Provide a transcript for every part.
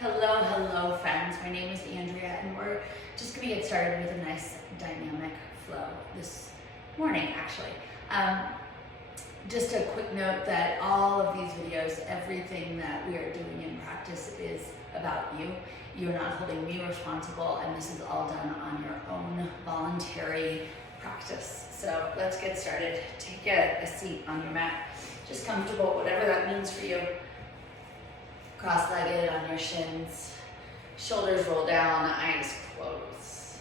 Hello friends. My name is Andrea and we're just going to get started with a nice dynamic flow this morning actually. Just a quick note that all of these videos, everything that we are doing in practice is about you. You're not holding me responsible, and this is all done on your own voluntary practice. So let's get started. Take a seat on your mat, just comfortable, whatever that means for you. Cross-legged on your shins, shoulders roll down, eyes close.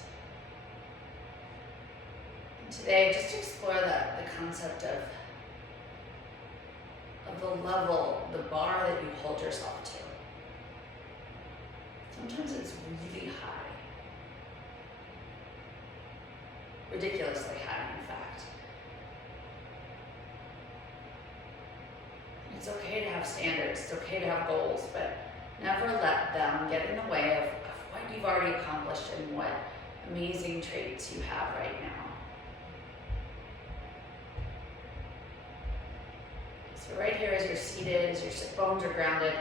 And today, just explore the concept of the level, the bar that you hold yourself to. Sometimes it's really high, ridiculously high, in fact. It's okay to have standards, it's okay to have goals, but never let them get in the way of what you've already accomplished and what amazing traits you have right now. So right here as you're seated, as your sit bones are grounded,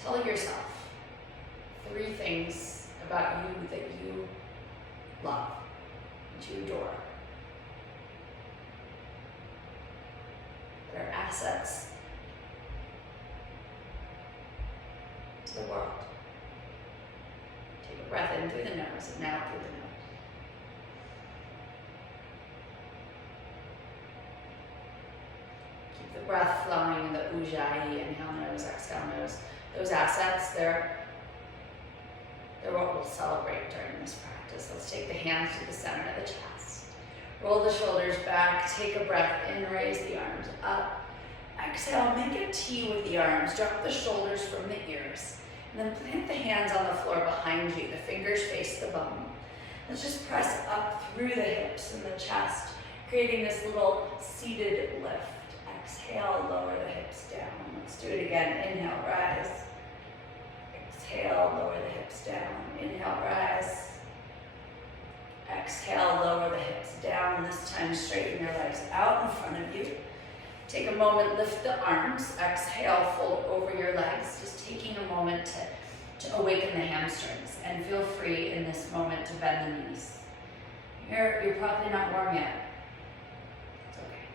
tell yourself 3 things about you that you love, that you adore. They're assets to the world. Take a breath in through the nose and out through the nose. Keep the breath flowing in the ujjayi, inhale nose, exhale nose. Those assets, they're what we'll celebrate during this practice. Let's take the hands to the center of the chest. Roll the shoulders back, take a breath in, raise the arms up. Exhale, make a T with the arms, drop the shoulders from the ears, and then plant the hands on the floor behind you. The fingers face the bum. Let's just press up through the hips and the chest, creating this little seated lift. Exhale, lower the hips down. Let's do it again. Inhale, rise. Exhale, lower the hips down. Inhale, rise. Exhale, lower the hips down. This time, straighten your legs out in front of you. Take a moment, lift the arms. Exhale, fold over your legs. Just taking a moment to awaken the hamstrings. And feel free in this moment to bend the knees. You're probably not warm yet. It's okay.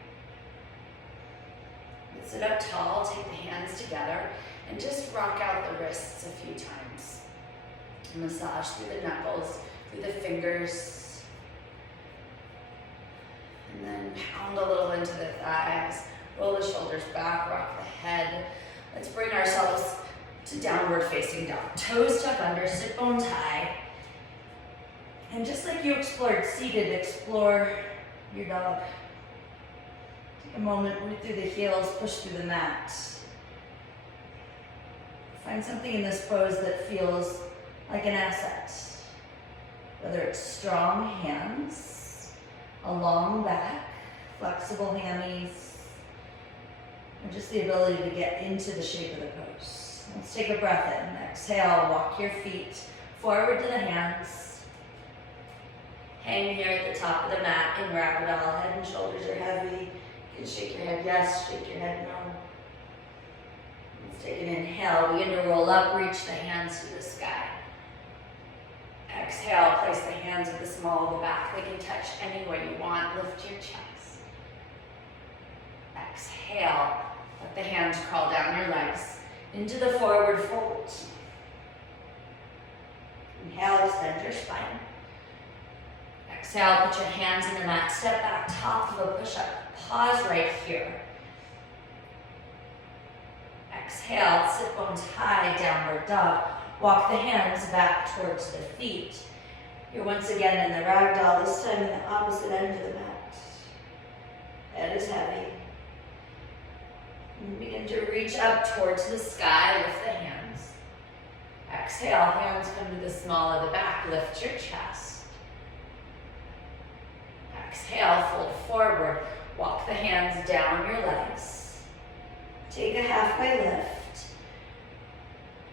Let's sit up tall, take the hands together, and just rock out the wrists a few times. Massage through the knuckles, through the fingers. And then pound a little into the thighs. Roll the shoulders back, rock the head. Let's bring ourselves to downward facing dog. Toes tuck under, sit bones high. And just like you explored seated, explore your dog. Take a moment, root through the heels, push through the mat. Find something in this pose that feels like an asset. Whether it's strong hands, a long back, flexible hammies, or just the ability to get into the shape of the pose. Let's take a breath in. Exhale, walk your feet forward to the hands. Hang here at the top of the mat in ragdoll. Head and shoulders are heavy. You can shake your head yes, shake your head no. Let's take an inhale. Begin to roll up, reach the hands to the sky. Exhale, place the hands at the small of the back. They can touch anywhere you want. Lift your chest. Exhale, let the hands crawl down your legs into the forward fold. Inhale, extend your spine. Exhale, put your hands in the mat. Step back, top of a push-up. Pause right here. Exhale, sit bones high, downward dog. Walk the hands back towards the feet. You're once again in the ragdoll, this time in the opposite end of the mat. Head is heavy. And begin to reach up towards the sky, lift the hands. Exhale, hands come to the small of the back, lift your chest. Exhale, fold forward, walk the hands down your legs. Take a halfway lift.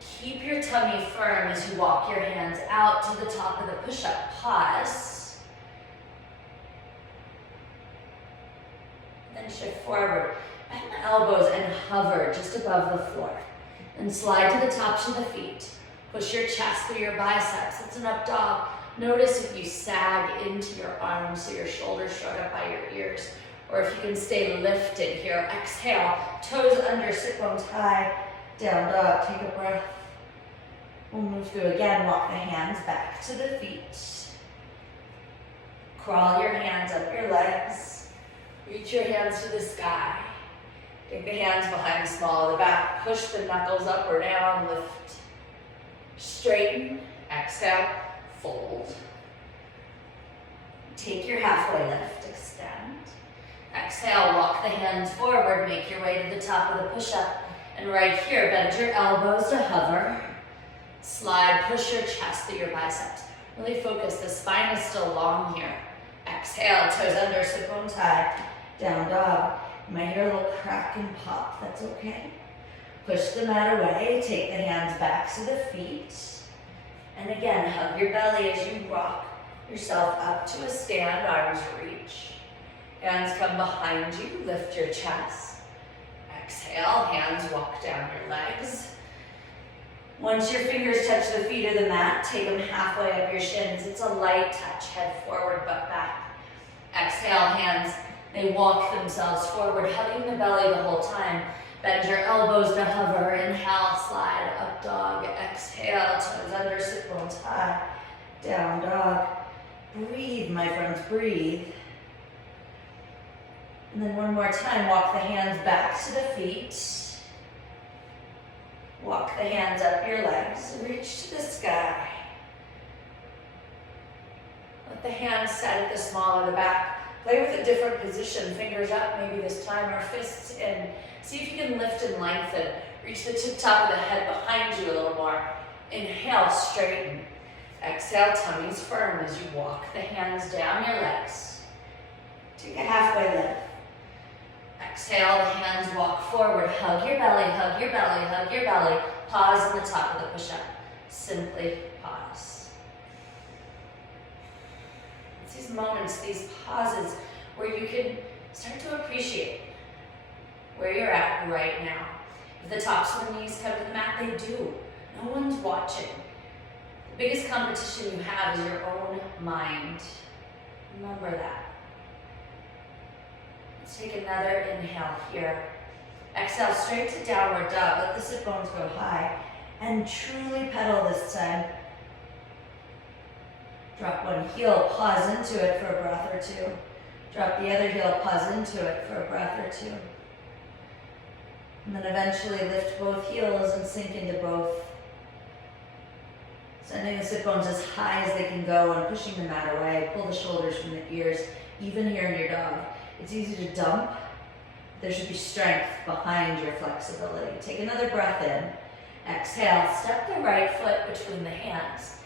Keep your tummy firm as you walk your hands out to the top of the push-up. Pause. Then and shift forward. Bend the elbows and hover just above the floor. Then slide to the tops of the feet. Push your chest through your biceps. It's an up dog. Notice if you sag into your arms so your shoulders shrug up by your ears, or if you can stay lifted here. Exhale, toes under, sit bones high, down dog, take a breath. We'll move through again, walk the hands back to the feet. Crawl your hands up your legs. Reach your hands to the sky. Take the hands behind the small of the back. Push the knuckles up or down, lift. Straighten, exhale, fold. Take your halfway lift, extend. Exhale, walk the hands forward, make your way to the top of the push-up. And right here, bend your elbows to hover. Slide, push your chest through your biceps. Really focus, the spine is still long here. Exhale, toes under, sit bones high, down dog. You might hear a little crack and pop, that's okay. Push the mat away, take the hands back to the feet. And again, hug your belly as you rock yourself up to a stand, arms reach. Hands come behind you, lift your chest. Exhale, hands walk down your legs. Once your fingers touch the feet of the mat, take them halfway up your shins. It's a light touch, head forward, butt back. Exhale, hands, they walk themselves forward, hugging the belly the whole time. Bend your elbows to hover. Inhale, slide, up dog. Exhale, toes under, sit bones high, down dog. Breathe, my friends, breathe. And then one more time, walk the hands back to the feet. Walk the hands up your legs, reach to the sky. Let the hands set at the small of the back. Play with a different position, fingers up maybe this time, or fists in. See if you can lift and lengthen. Reach the top of the head behind you a little more. Inhale, straighten. Exhale, tummies firm as you walk the hands down your legs. Take a halfway lift. Exhale, the hands walk forward. Hug your belly, hug your belly, hug your belly. Pause on the top of the push-up. Simply pause. It's these moments, these pauses, where you can start to appreciate where you're at right now. If the tops of the knees come to the mat, they do. No one's watching. The biggest competition you have is your own mind. Remember that. Let's take another inhale here. Exhale, straight to downward dog. Let the sit bones go high. And truly pedal this time. Drop one heel, pause into it for a breath or two. Drop the other heel, pause into it for a breath or two. And then eventually lift both heels and sink into both. Sending the sit bones as high as they can go and pushing the mat away. Pull the shoulders from the ears, even here in your dog. It's easy to dump. There should be strength behind your flexibility. Take another breath in. Exhale, step the right foot between the hands.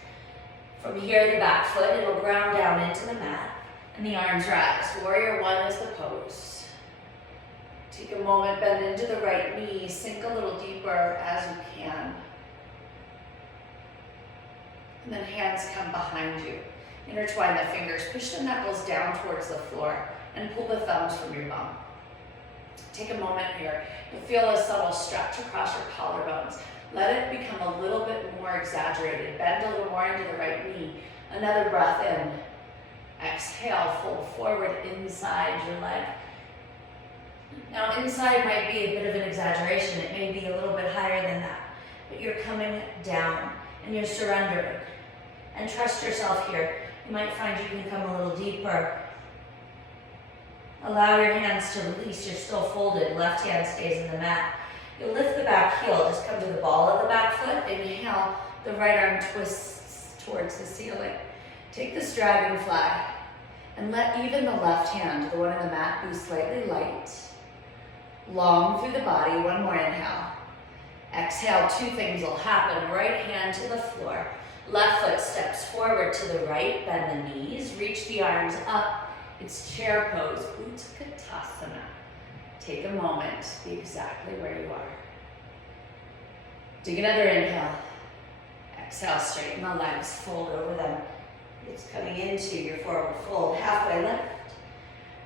From here, the back foot, it'll ground down into the mat, and the arms rise. Warrior one is the pose. Take a moment, bend into the right knee, sink a little deeper as you can. And then hands come behind you. Intertwine the fingers, push the knuckles down towards the floor, and pull the thumbs from your bum. Take a moment here. You'll feel a subtle stretch across your collarbones. Let it become a little bit more exaggerated. Bend a little more into the right knee. Another breath in. Exhale, fold forward inside your leg. Now inside might be a bit of an exaggeration. It may be a little bit higher than that. But you're coming down and you're surrendering. And trust yourself here. You might find you can come a little deeper. Allow your hands to release. You're still folded. Left hand stays in the mat. You'll lift the back heel. Just come to the ball of the back foot. Inhale. The right arm twists towards the ceiling. Take this dragonfly and let even the left hand, the one in the mat, be slightly light. Long through the body. One more inhale. Exhale. Two things will happen. Right hand to the floor. Left foot steps forward to the right. Bend the knees. Reach the arms up. It's chair pose, Utkatasana. Take a moment, be exactly where you are. Take another inhale. Exhale, straighten the legs, fold over them. It's coming into your forward fold, halfway lift.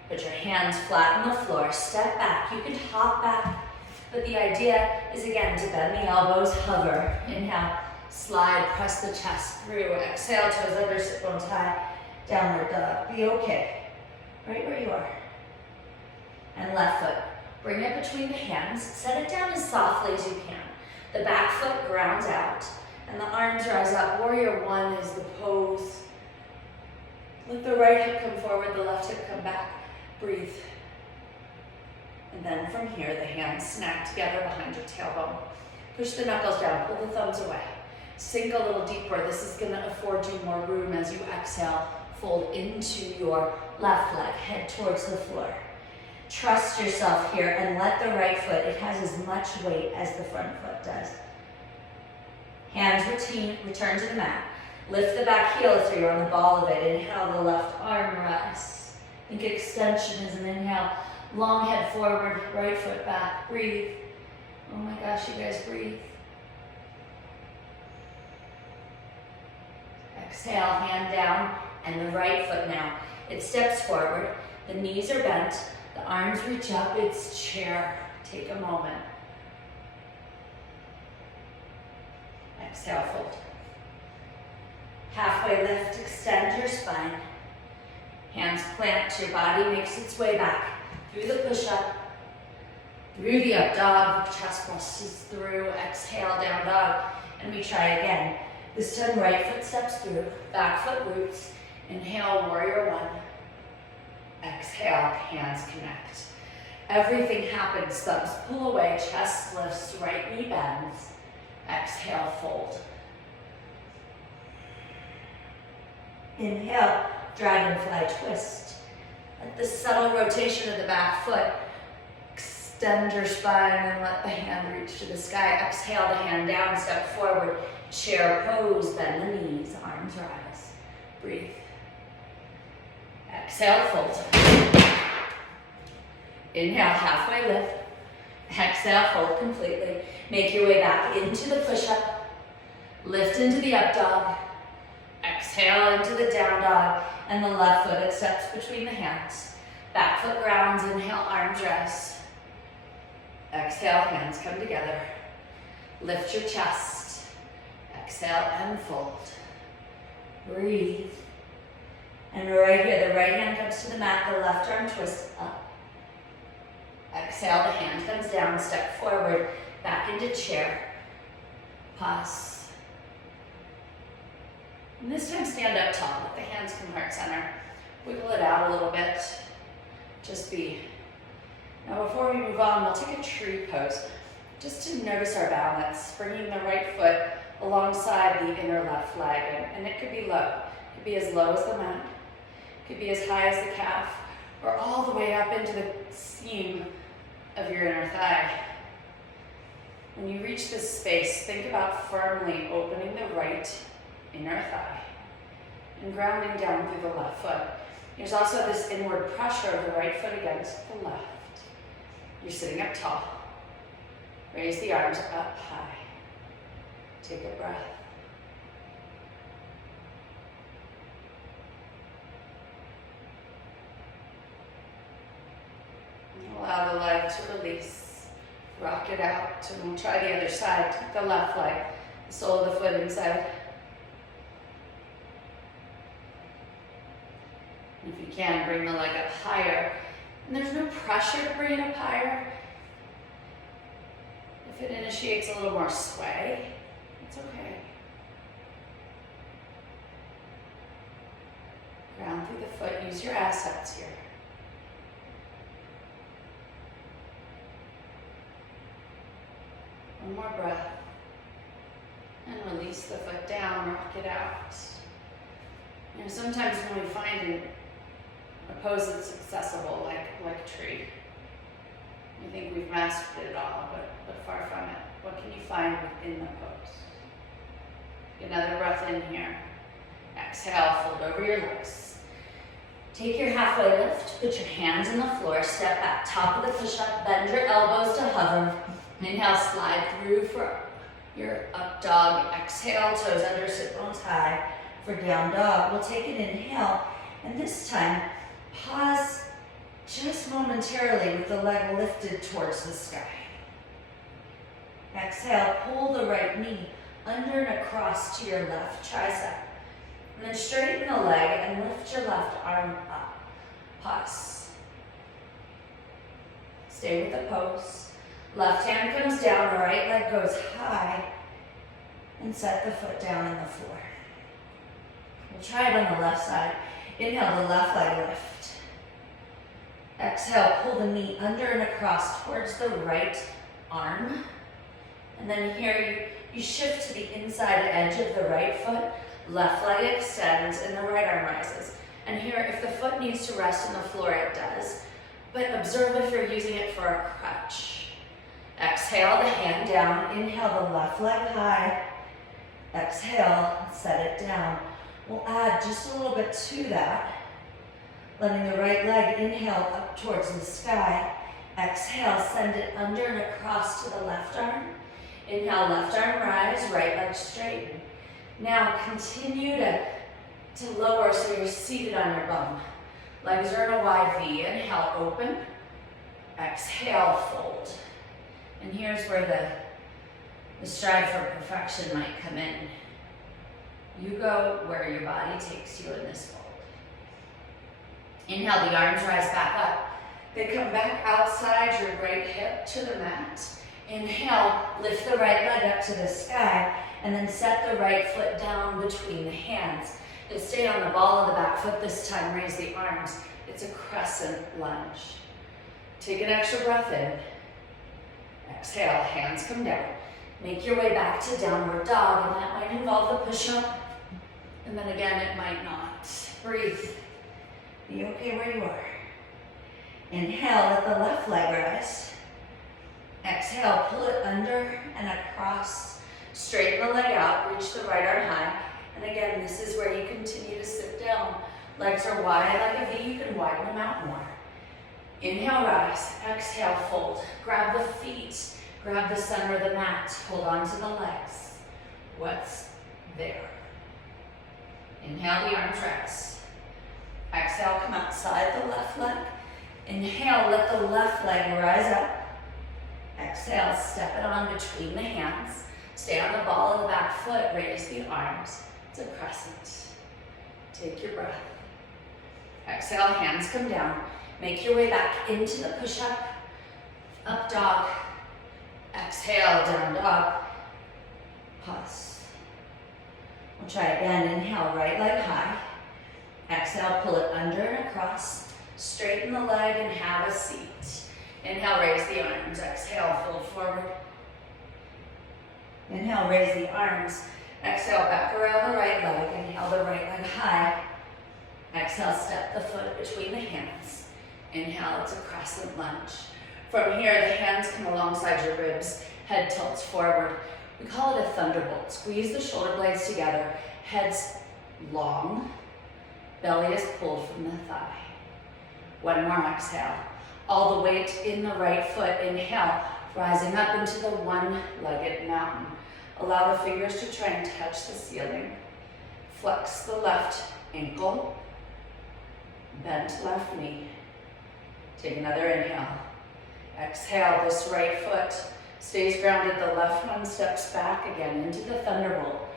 Put your hands flat on the floor, step back. You can hop back, but the idea is again to bend the elbows, hover. Inhale, slide, press the chest through. Exhale, toes under, sit bones high, downward dog. Be okay, right where you are. And left foot, bring it between the hands, set it down as softly as you can. The back foot grounds out, and the arms rise up. Warrior one is the pose. Let the right hip come forward, the left hip come back. Breathe. And then from here, the hands snap together behind your tailbone. Push the knuckles down, pull the thumbs away. Sink a little deeper. This is gonna afford you more room as you exhale. Fold into your left leg, head towards the floor. Trust yourself here and let the right foot, it has as much weight as the front foot does. Hands return to the mat. Lift the back heel if you're on the ball of it. Inhale, the left arm rise. Think extension is an inhale. Long head forward, right foot back. Breathe. Oh my gosh, you guys breathe. Exhale, hand down, and the right foot now. It steps forward. The knees are bent. The arms reach up. It's chair. Take a moment. Exhale, fold. Halfway lift, extend your spine. Hands plant, your body makes its way back through the push-up, through the up dog, chest presses through, exhale, down dog, and we try again. This time, right foot steps through, back foot roots, inhale, warrior one, exhale, hands connect. Everything happens, thumbs pull away, chest lifts, right knee bends, exhale, fold. Inhale, dragonfly twist. Let the subtle rotation of the back foot extend your spine and let the hand reach to the sky. Exhale the hand down, step forward. Chair pose, bend the knees, arms rise. Breathe. Exhale, fold. Inhale, halfway lift. Exhale, fold completely. Make your way back into the push-up. Lift into the up dog. Exhale into the down dog, and the left foot, it steps between the hands. Back foot grounds, inhale, arms rise. Exhale, hands come together. Lift your chest. Exhale and fold. Breathe. And right here, the right hand comes to the mat, the left arm twists up. Exhale, the hand comes down, step forward, back into chair. Pause. And this time stand up tall, let the hands come heart center. Wiggle it out a little bit, just be. Now before we move on, we'll take a tree pose, just to notice our balance, bringing the right foot alongside the inner left leg, and it could be low. It could be as low as the mat, it could be as high as the calf, or all the way up into the seam of your inner thigh. When you reach this space, think about firmly opening the right inner thigh and grounding down through the left foot. There's also this inward pressure of the right foot against the left. You're sitting up tall. Raise the arms up high. Take a breath. And allow the leg to release. Rock it out, and we'll try the other side. Take the left leg, the sole of the foot inside. If you can, bring the leg up higher. And there's no pressure to bring it up higher. If it initiates a little more sway, it's okay. Ground through the foot, use your assets here. One more breath. And release the foot down, rock it out. You know, sometimes when we find a pose that's accessible, like tree, we think we've mastered it all, but far from it. What can you find within the pose? Another breath in here. Exhale, fold over your legs. Take your halfway lift, put your hands on the floor, step back, top of the push-up, bend your elbows to hover. Inhale, slide through for your up dog. Exhale, toes under, sit bones high for down dog. We'll take an inhale, and this time, pause just momentarily with the leg lifted towards the sky. Exhale, pull the right knee under and across to your left tricep. And then straighten the leg and lift your left arm up. Pause. Stay with the pose. Left hand comes down, right leg goes high, and set the foot down on the floor. We'll try it on the left side. Inhale, the left leg lift. Exhale, pull the knee under and across towards the right arm. And then here you shift to the inside edge of the right foot, left leg extends, and the right arm rises. And here, if the foot needs to rest on the floor, it does. But observe if you're using it for a crutch. Exhale, the hand down. Inhale, the left leg high. Exhale, set it down. We'll add just a little bit to that. Letting the right leg inhale up towards the sky. Exhale, send it under and across to the left arm. Inhale, left arm rise, right leg straighten. Now continue to lower so you're seated on your bum. Legs are in a wide V. Inhale, open. Exhale, fold. And here's where the strive for perfection might come in. You go where your body takes you in this fold. Inhale, the arms rise back up. They come back outside your right hip to the mat. Inhale, lift the right leg up to the sky, and then set the right foot down between the hands. And stay on the ball of the back foot this time, raise the arms. It's a crescent lunge. Take an extra breath in. Exhale, hands come down. Make your way back to downward dog, and that might involve the push-up. And then again, it might not. Breathe. Be okay where you are. Inhale, let the left leg rise. Exhale, pull it under and across. Straighten the leg out, reach the right arm high. And again, this is where you continue to sit down. Legs are wide like a V, you can widen them out more. Inhale, rise. Exhale, fold. Grab the feet, grab the center of the mat. Hold on to the legs. What's there? Inhale, the arms rise. Exhale, come outside the left leg. Inhale, let the left leg rise up. Exhale, step it on between the hands. Stay on the ball of the back foot, raise the arms. It's a crescent. Take your breath. Exhale, hands come down. Make your way back into the push-up. Up dog. Exhale, down dog. Pause. We'll try again. Inhale, right leg high. Exhale, pull it under and across. Straighten the leg and have a seat. Inhale, raise the arms. Exhale, fold forward. Inhale, raise the arms. Exhale, back around the right leg. Inhale, the right leg high. Exhale, step the foot between the hands. Inhale, it's a crescent lunge. From here, the hands come alongside your ribs. Head tilts forward. We call it a thunderbolt. Squeeze the shoulder blades together. Head's long. Belly is pulled from the thigh. One more exhale. All the weight in the right foot. Inhale, rising up into the one-legged mountain. Allow the fingers to try and touch the ceiling. Flex the left ankle. Bend left knee. Take another inhale. Exhale, this right foot stays grounded. The left one steps back again into the thunderbolt.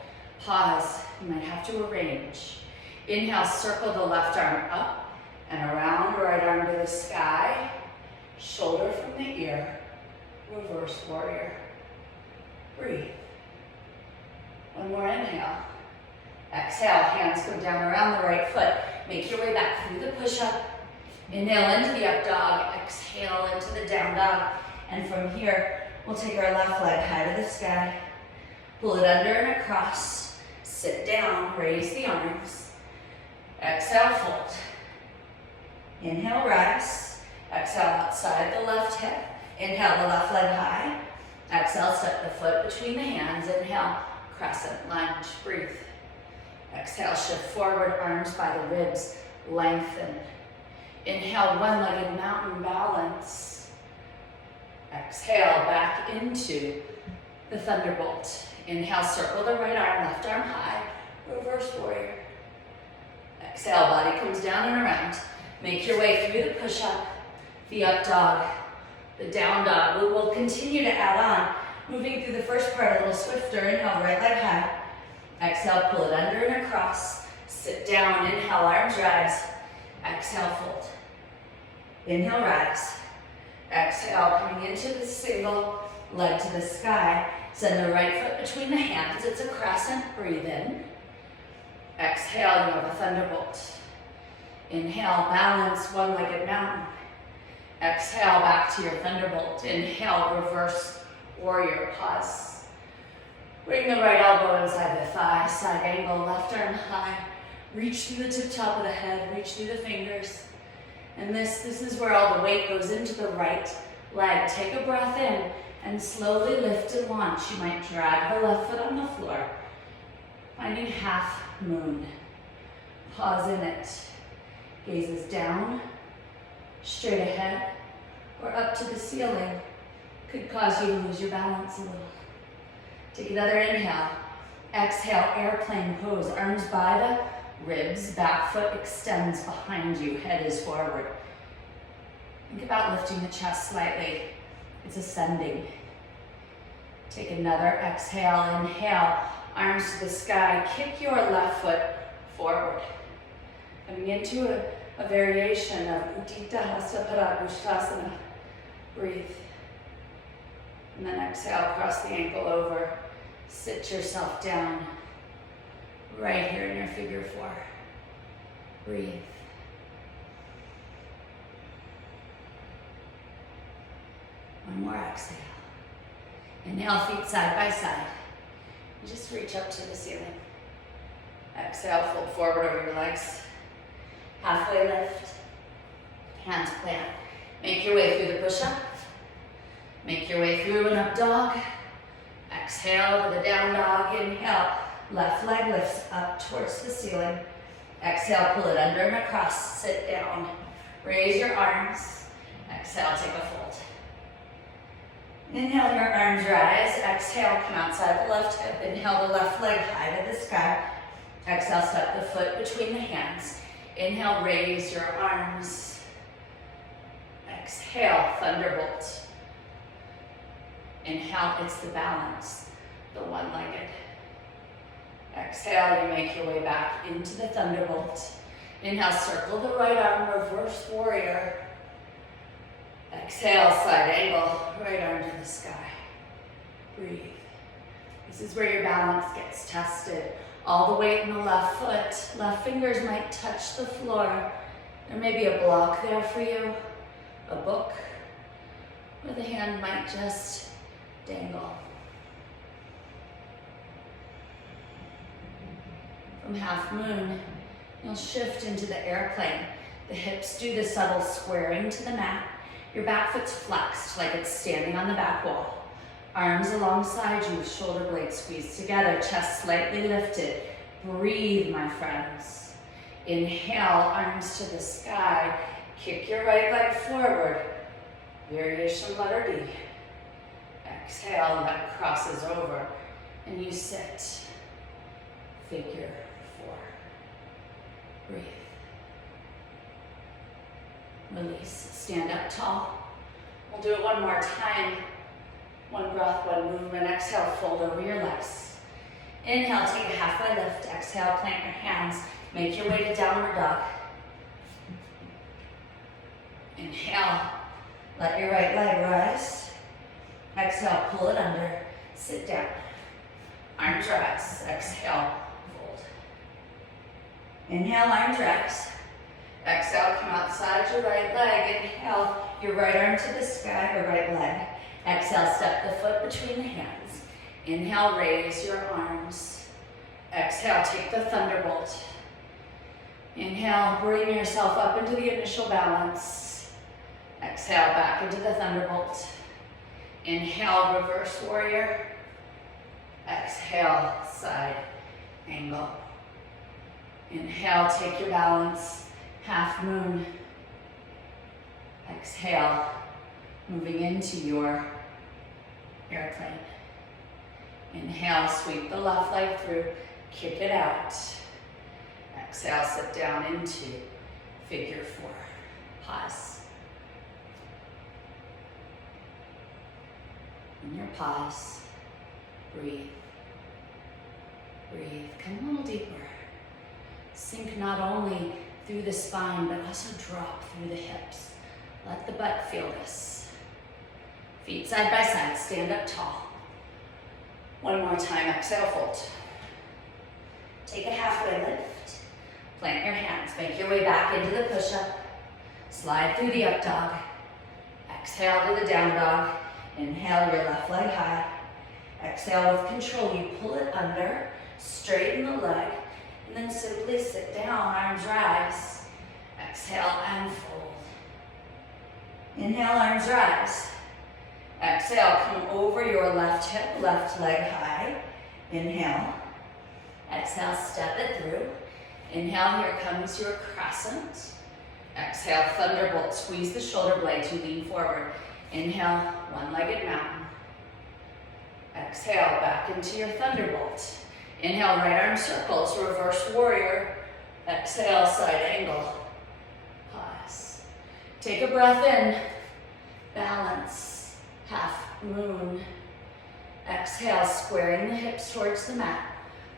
Pause. You might have to arrange. Inhale, circle the left arm up and around, right arm to the sky. Shoulder from the ear. Reverse warrior. Breathe. One more inhale. Exhale, hands come down around the right foot. Make your way back through the push-up. Inhale into the up dog. Exhale into the down dog. And from here, we'll take our left leg high to the sky. Pull it under and across. Sit down, raise the arms. Exhale, fold. Inhale, rise. Exhale, outside the left hip. Inhale, the left leg high. Exhale, step the foot between the hands. Inhale, crescent lunge. Breathe. Exhale, shift forward, arms by the ribs. Lengthen. Inhale, one-legged mountain balance. Exhale, back into the thunderbolt. Inhale, circle the right arm, left arm high. Reverse warrior. Exhale, body comes down and around. Make your way through the push-up. the up dog, the down dog. We will continue to add on, moving through the first part a little swifter. Inhale, right leg high. Exhale, pull it under and across. Sit down, inhale, arms rise. Exhale, fold. Inhale, rise. Exhale, coming into the single leg to the sky. Send the right foot between the hands. It's a crescent, breathe in. Exhale, you have a thunderbolt. Inhale, balance, one-legged mountain. Exhale, back to your thunderbolt. Inhale, reverse warrior, pause. Bring the right elbow inside the thigh, side angle, left arm high. Reach through the tip top of the head, reach through the fingers. And this is where all the weight goes into the right leg. Take a breath in and slowly lift and launch. You might drag the left foot on the floor. Finding half moon. Pause in it. Gazes down, straight ahead, or up to the ceiling. Could cause you to lose your balance a little. Take another inhale. Exhale, airplane pose. Arms by the ribs, back foot extends behind you, head is forward. Think about lifting the chest slightly. It's ascending. Take another exhale, inhale, arms to the sky. Kick your left foot forward. Coming into a variation of Utthita Hasta Padangusthasana. Breathe. And then exhale, cross the ankle over. Sit yourself down right here in your figure four. Breathe. One more exhale. Inhale, feet side by side. And just reach up to the ceiling. Exhale, fold forward over your legs. Halfway lift. Hands plant. Make your way through the push-up. Make your way through an up dog. Exhale to the down dog. Inhale, left leg lifts up towards the ceiling. Exhale, pull it under and across. Sit down. Raise your arms. Exhale, take a fold. Inhale, your arms rise. Exhale, come outside the left hip. Inhale, the left leg high to the sky. Exhale, step the foot between the hands. Inhale, raise your arms. Exhale, thunderbolt. Inhale, it's the balance, the one-legged. Exhale, you make your way back into the thunderbolt. Inhale, circle the right arm, reverse warrior. Exhale, side angle, right arm to the sky. Breathe. This is where your balance gets tested. All the weight in the left foot. Left fingers might touch the floor. There may be a block there for you, a book, or the hand might just dangle. From half moon, you'll shift into the airplane. The hips do the subtle squaring to the mat. Your back foot's flexed like it's standing on the back wall. Arms alongside you, shoulder blades squeezed together, chest slightly lifted. Breathe, my friends. Inhale, arms to the sky. Kick your right leg forward. Variation letter D. Exhale, that crosses over, and you sit. Figure four. Breathe. Release. Stand up tall. We'll do it one more time. One breath, one movement. Exhale, fold over your legs. Inhale, take a halfway lift. Exhale, plant your hands. Make your way to downward dog. Inhale, let your right leg rise. Exhale, pull it under. Sit down. Arms rise. Exhale, fold. Inhale, arms rise. Exhale, come outside your right leg. Inhale, your right arm to the sky, or right leg. Exhale, step the foot between the hands. Inhale, raise your arms. Exhale, take the thunderbolt. Inhale, bring yourself up into the initial balance. Exhale, back into the thunderbolt. Inhale, reverse warrior. Exhale, side angle. Inhale, take your balance. Half moon. Exhale, moving into your airplane. Inhale, sweep the left leg through, kick it out. Exhale, sit down into figure four. Pause. In your pause, breathe. Breathe. Come a little deeper. Sink not only through the spine, but also drop through the hips. Let the butt feel this. Feet side by side, stand up tall. One more time, exhale, fold. Take a halfway lift. Plant your hands, make your way back into the push-up. Slide through the up dog. Exhale to the down dog. Inhale your left leg high. Exhale with control, you pull it under, straighten the leg, and then simply sit down, arms rise. Exhale and fold. Inhale, arms rise. Exhale, come over your left hip, left leg high. Inhale. Exhale, step it through. Inhale, here comes your crescent. Exhale, thunderbolt, squeeze the shoulder blades, you lean forward. Inhale, one-legged mountain. Exhale, back into your thunderbolt. Inhale, right arm circles, reverse warrior. Exhale, side angle. Pause. Take a breath in. Balance, half moon. Exhale, squaring the hips towards the mat.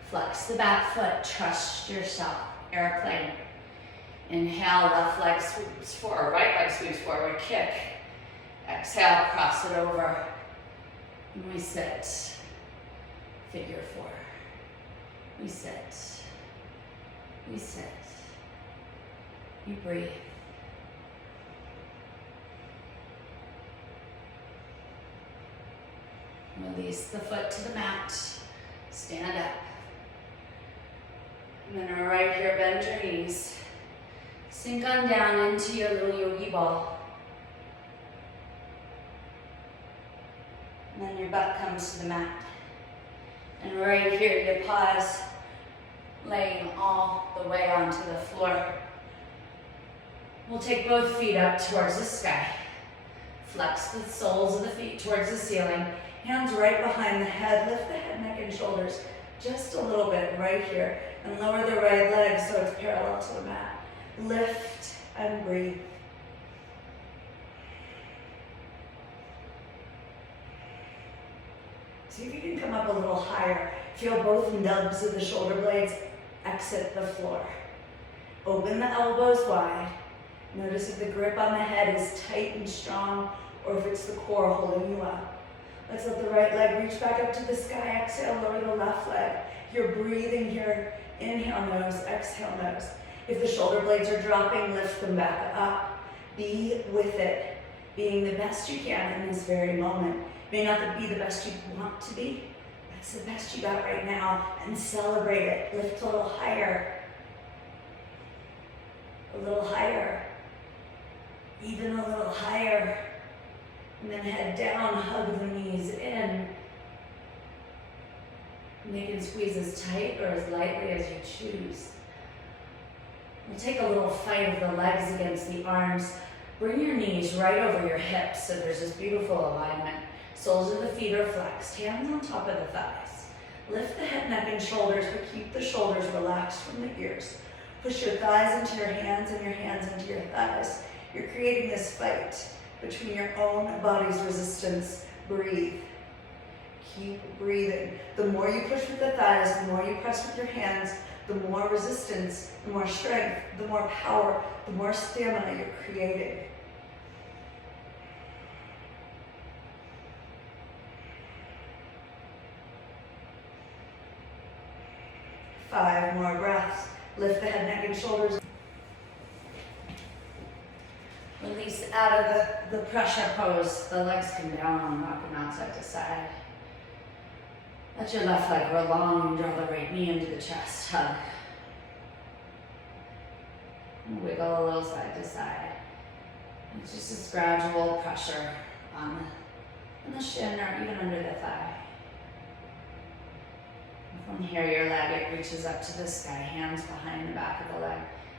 Flex the back foot, trust yourself. Airplane. Inhale, left leg sweeps forward, right leg sweeps forward, kick. Exhale, cross it over. And we sit. Figure four. We sit. We sit. You breathe. Release the foot to the mat. Stand up. And then right here, bend your knees. Sink on down into your little yogi ball. And then your butt comes to the mat. And right here, you pause, laying all the way onto the floor. We'll take both feet up towards the sky. Flex the soles of the feet towards the ceiling. Hands right behind the head. Lift the head, neck, and shoulders just a little bit right here. And lower the right leg so it's parallel to the mat. Lift and breathe. See if you can come up a little higher. Feel both nubs of the shoulder blades exit the floor. Open the elbows wide. Notice if the grip on the head is tight and strong or if it's the core holding you up. Let's let the right leg reach back up to the sky. Exhale, lower the left leg. You're breathing here. Inhale, nose, exhale, nose. If the shoulder blades are dropping, lift them back up. Be with it, being the best you can in this very moment. May not be the best you want to be. That's the best you got right now, and celebrate it. Lift a little higher. A little higher. Even a little higher. And then head down, hug the knees in. And they can squeeze as tight or as lightly as you choose. We'll take a little fight of the legs against the arms. Bring your knees right over your hips so there's this beautiful alignment. Soles of the feet are flexed, hands on top of the thighs. Lift the head, neck, and shoulders, but keep the shoulders relaxed from the ears. Push your thighs into your hands and your hands into your thighs. You're creating this fight between your own body's resistance. Breathe. Keep breathing. The more you push with the thighs, the more you press with your hands, the more resistance, the more strength, the more power, the more stamina you're creating. Five more breaths. Lift the head, neck, and shoulders. Release out of the pressure pose. The legs come down, rocking outside to side. Let your left leg roll long and draw the right knee into the chest. Hug. And wiggle a little side to side. It's just this gradual pressure on the shin or even under the thigh. From here, your leg, it reaches up to the sky, hands behind the back of the leg,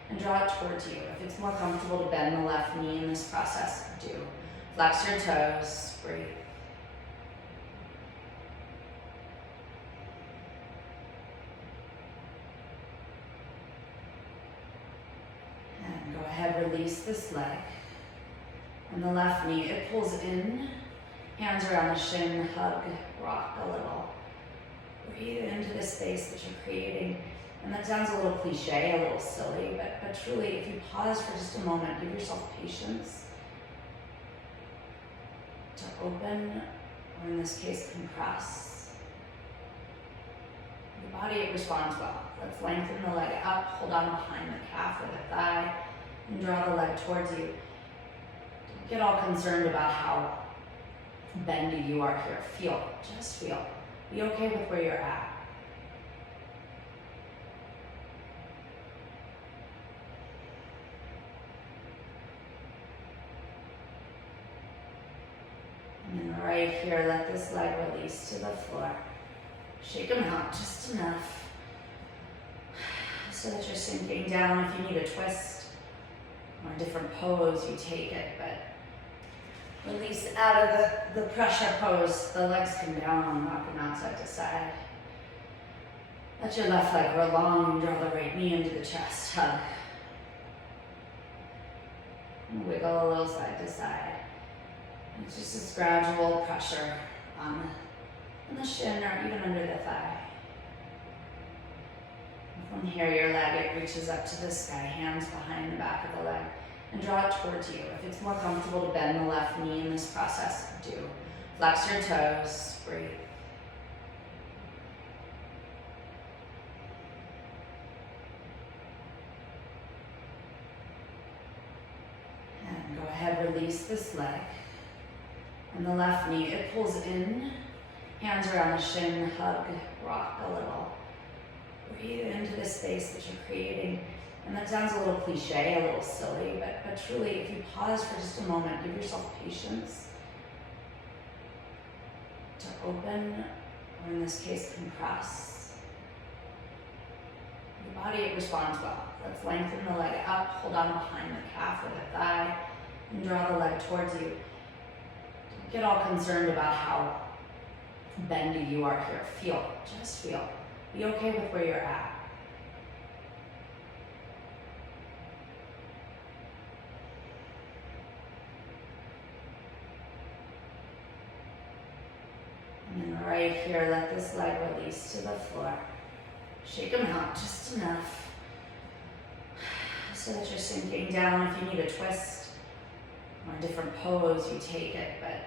and draw it towards you. If it's more comfortable to bend the left knee in this process, do. Flex your toes, breathe. And go ahead, release this leg. And the left knee, it pulls in, Hands around the shin, hug, rock a little. Breathe into the space that you're creating. And that sounds a little cliche, a little silly, but truly, if you pause for just a moment, give yourself patience to open, or in this case, compress. The body responds well. Let's lengthen the leg up, hold on behind the calf or the thigh, and draw the leg towards you. Don't get all concerned about how bendy you are here. Feel, just feel. Be okay with where you're at. And then right here, let this leg release to the floor. Shake them out just enough so that you're sinking down. If you need a twist or a different pose, you take it, but release out of the pressure pose. The legs come down, rocking out side to side. Let your left leg grow long and draw the right knee into the chest. Hug. And wiggle a little side to side. It's just this gradual pressure on the shin or even under the thigh. From here, your leg, it reaches up to the sky, hands behind the back of the leg, and draw it towards you. If it's more comfortable to bend the left knee in this process, do. Flex your toes, breathe. And go ahead, release this leg. And the left knee, it pulls in, hands around the shin, hug, rock a little. Breathe into the space that you're creating. And that sounds a little cliche, a little silly, but truly, if you pause for just a moment, give yourself patience to open, or in this case, compress. The body responds well. Let's lengthen the leg up, hold on behind the calf or the thigh, and draw the leg towards you. Don't get all concerned about how bendy you are here. Feel, just feel. Be okay with where you're at. And then right here, let this leg release to the floor. Shake them out just enough so that you're sinking down. If you need a twist or a different pose, you take it, but